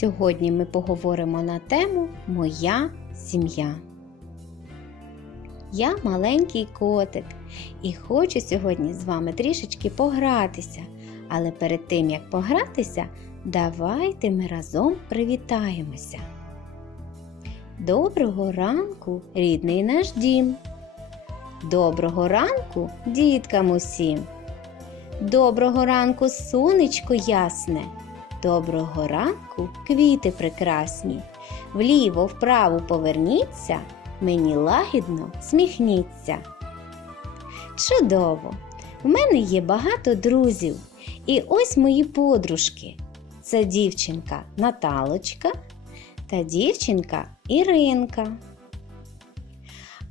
Сьогодні ми поговоримо на тему Моя сім'я. Я маленький котик і хочу сьогодні з вами трішечки погратися. Але перед тим як погратися, давайте ми разом привітаємося. Доброго ранку, рідний наш дім. Доброго ранку, діткам усім. Доброго ранку, сонечко ясне. Доброго ранку, квіти прекрасні. Вліво, вправо поверніться, мені лагідно сміхніться. Чудово! В мене є багато друзів. І ось мої подружки. Це дівчинка Наталочка та дівчинка Іринка.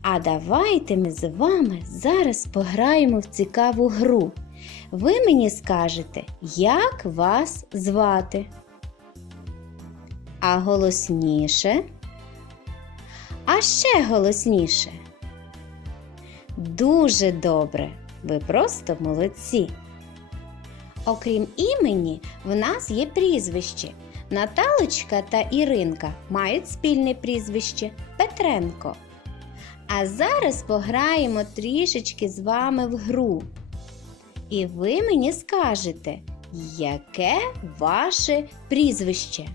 А давайте ми з вами зараз пограємо в цікаву гру. Ви мені скажете, як вас звати. А голосніше. А ще голосніше. Дуже добре. Ви просто молодці. Окрім імені, в нас є прізвище. Наталочка та Іринка мають спільне прізвище Петренко. А зараз пограємо трішечки з вами в гру. І ви мені скажете, яке ваше прізвище?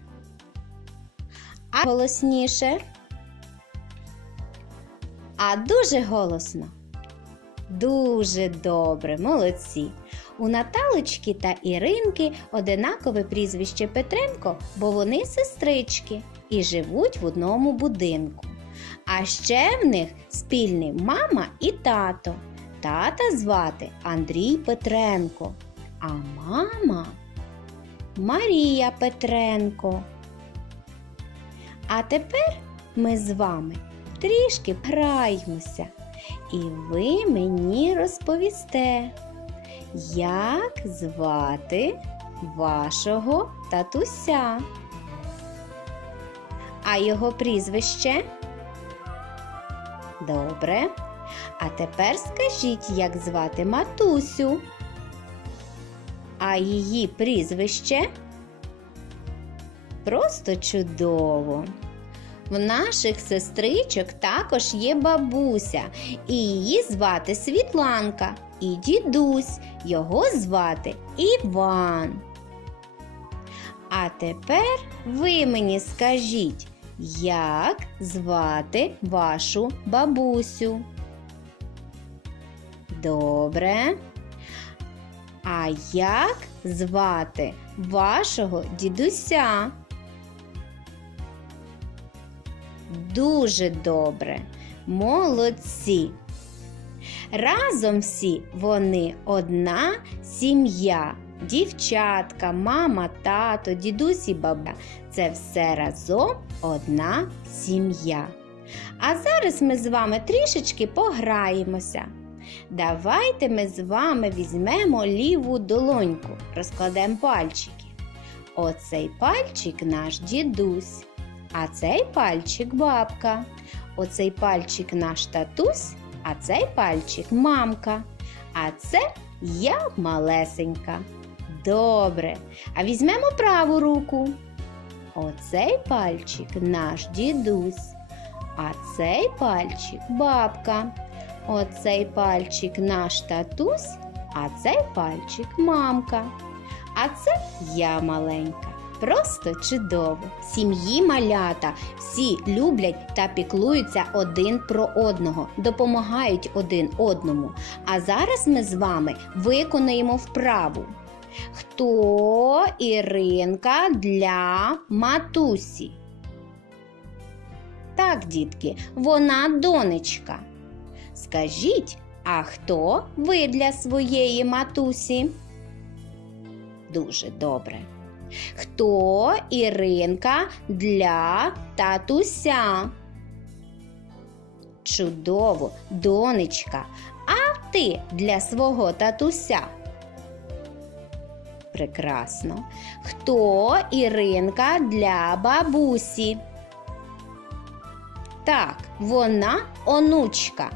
А голосніше? А дуже голосно. Дуже добре, молодці. У Наталочки та Іринки одинакове прізвище Петренко, бо вони сестрички і живуть в одному будинку. А ще в них спільні мама і тато. Тата звати Андрій Петренко, а мама Марія Петренко. А тепер ми з вами трішки граємося, і ви мені розповісте, як звати вашого татуся. А його прізвище? Добре. А тепер скажіть, як звати матусю. А її прізвище? Просто чудово. В наших сестричок також є бабуся, і її звати Світланка, і дідусь, його звати Іван. А тепер ви мені скажіть, як звати вашу бабусю? Добре. А як звати вашого дідуся? Дуже добре. Молодці. Разом всі вони одна сім'я. Дівчатка, мама, тато, дідусь і баба це все разом одна сім'я. А зараз ми з вами трішечки пограємося. Давайте ми з вами візьмемо ліву долоньку, розкладемо пальчики. Оцей пальчик наш дідусь, а цей пальчик бабка. Оцей пальчик наш татусь, а цей пальчик мамка. А це я малесенька. Добре. А візьмемо праву руку. Оцей пальчик наш дідусь, а цей пальчик бабка. Оцей пальчик наш татусь, а цей пальчик мамка. А це я маленька. Просто чудово. Сім'ї малята всі люблять та піклуються один про одного, допомагають один одному. А зараз ми з вами виконаємо вправу. Хто Іринка для матусі? Так, дітки, вона донечка. Скажіть, а хто ви для своєї матусі? Дуже добре. Хто Іринка для татуся? Чудово, донечка. А ти для свого татуся? Прекрасно. Хто Іринка для бабусі? Так, вона онучка.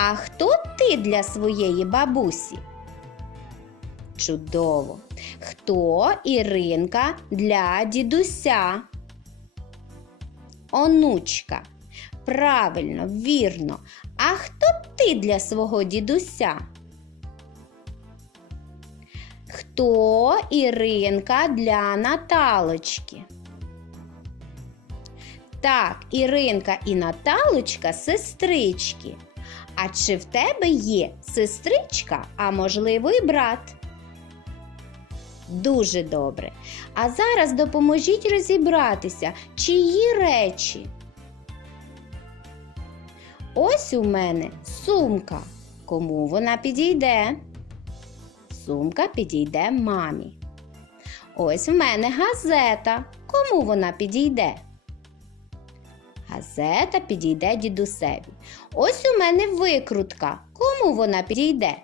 А хто ти для своєї бабусі? Чудово! Хто Іринка для дідуся? Онучка. Правильно, вірно. А хто ти для свого дідуся? Хто Іринка для Наталочки? Так, Іринка і Наталочка сестрички. А чи в тебе є сестричка, а можливо, і брат? Дуже добре. А зараз допоможіть розібратися, чиї речі. Ось у мене сумка. Кому вона підійде? Сумка підійде мамі. Ось в мене газета. Кому вона підійде? Газета підійде дідусеві. Ось у мене викрутка. Кому вона підійде?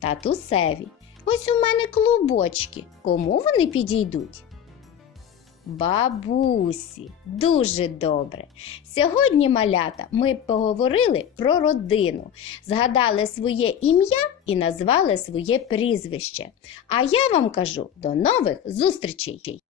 Татусеві. Ось у мене клубочки. Кому вони підійдуть? Бабусі, дуже добре. Сьогодні, малята, ми поговорили про родину, згадали своє ім'я і назвали своє прізвище. А я вам кажу до нових зустрічей!